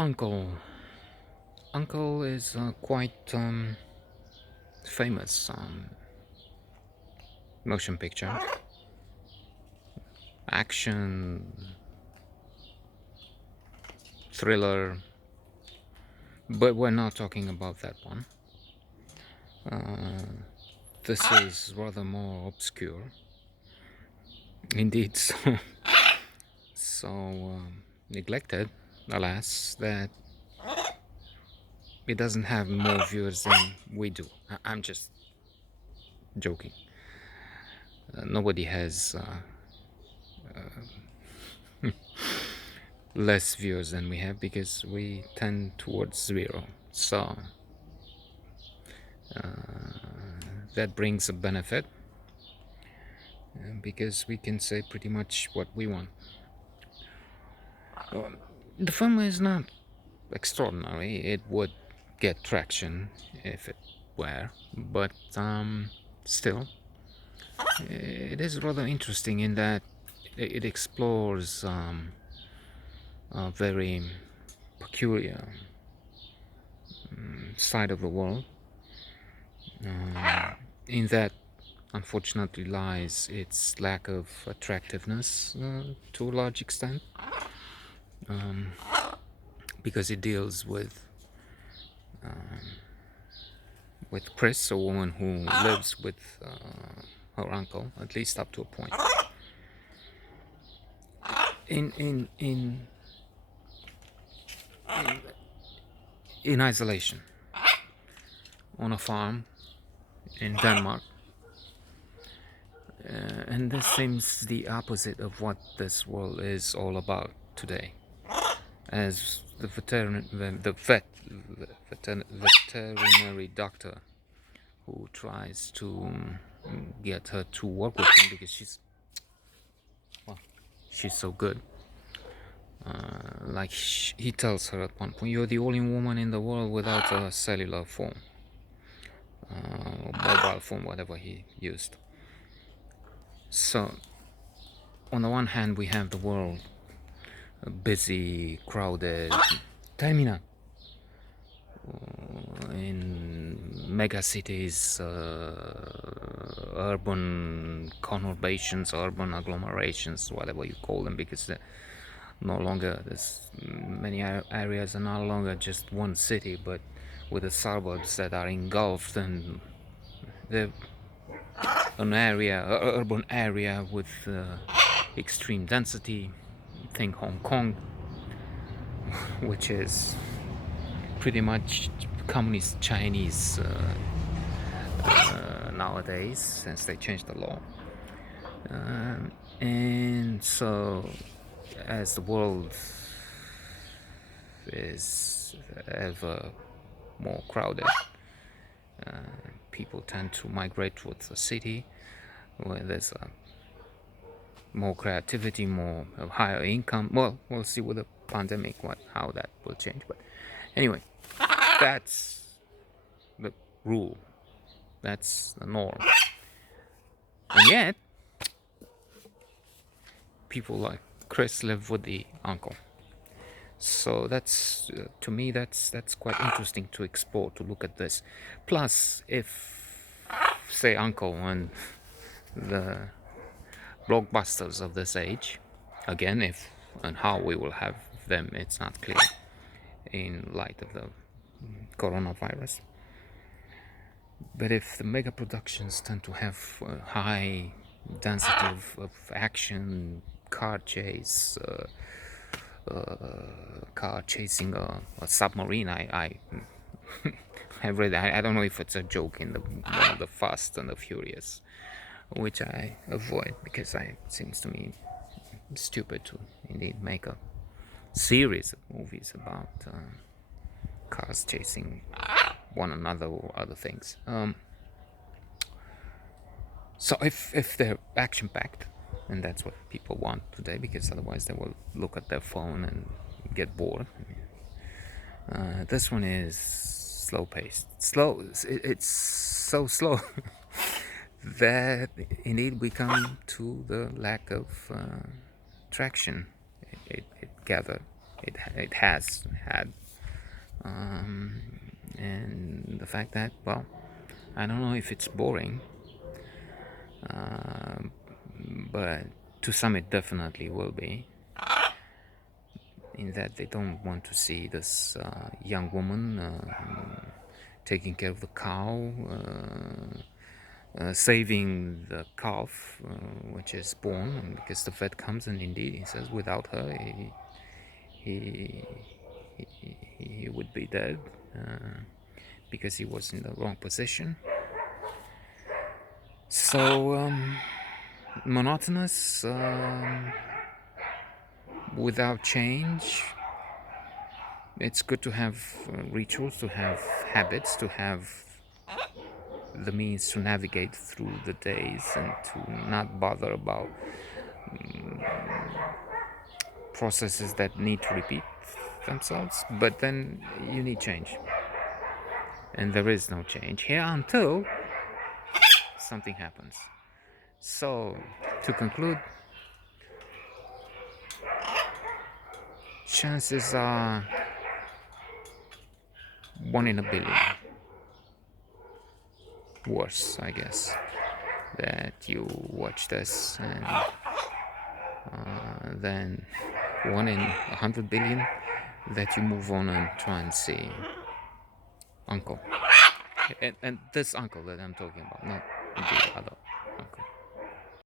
Uncle. Uncle is quite famous motion picture, action, thriller, but we're not talking about that one. This is rather more obscure, indeed, so neglected, alas, that it doesn't have more viewers than we do. I'm just joking. Nobody has less viewers than we have because we tend towards zero. So that brings a benefit because we can say pretty much what we want. The film is not extraordinary. It would get traction if it were, but still, it is rather interesting in that it explores a very peculiar side of the world. In that, unfortunately, lies its lack of attractiveness to a large extent, because it deals with Chris, a woman who lives with her uncle, at least up to a point. In isolation, on a farm in Denmark, and this seems the opposite of what this world is all about today. As the veterinary doctor who tries to get her to work with him because she's so good. Like he tells her at one point, "You're the only woman in the world without a cellular phone, mobile phone, whatever he used." So, on the one hand, we have the world busy, crowded, Termina, in mega cities, urban conurbations, urban agglomerations, whatever you call them, because no longer many areas are no longer just one city, but with the suburbs that are engulfed, and the an urban area with extreme density. Think Hong Kong, which is pretty much communist Chinese nowadays, since they changed the law. And so, as the world is ever more crowded, people tend to migrate towards the city where there's more creativity, more higher income. Well, we'll see with the pandemic how that will change. But anyway, that's the rule. That's the norm. And yet, people like Chris live with the uncle. So that's to me that's quite interesting to explore, to look at this. Plus, if say uncle and the blockbusters of this age, again, if and how we will have them, it's not clear in light of the coronavirus. But if the mega productions tend to have high density of action, car chase, car chasing a submarine, I have read. I don't know if it's a joke in one of the Fast and the Furious, which I avoid because it seems to me stupid to indeed make a series of movies about cars chasing one another or other things. So if they're action packed, and that's what people want today, because otherwise they will look at their phone and get bored. This one is slow paced. It's so slow that indeed we come to the lack of traction it it has had, um, and the fact that, well, I don't know if it's boring, uh, but to some it definitely will be, in that they don't want to see this young woman taking care of the cow, saving the calf which is born, and because the vet comes and indeed he says without her he, he would be dead because he was in the wrong position. So monotonous, without change. It's good to have rituals, to have habits, to have the means to navigate through the days and to not bother about processes that need to repeat themselves. But then you need change, and there is no change here until something happens. So, to conclude, chances are 1 in a billion, worse, I guess, that you watch this, and then 1 in 100 billion that you move on and try and see Uncle. And this uncle that I'm talking about, not the other.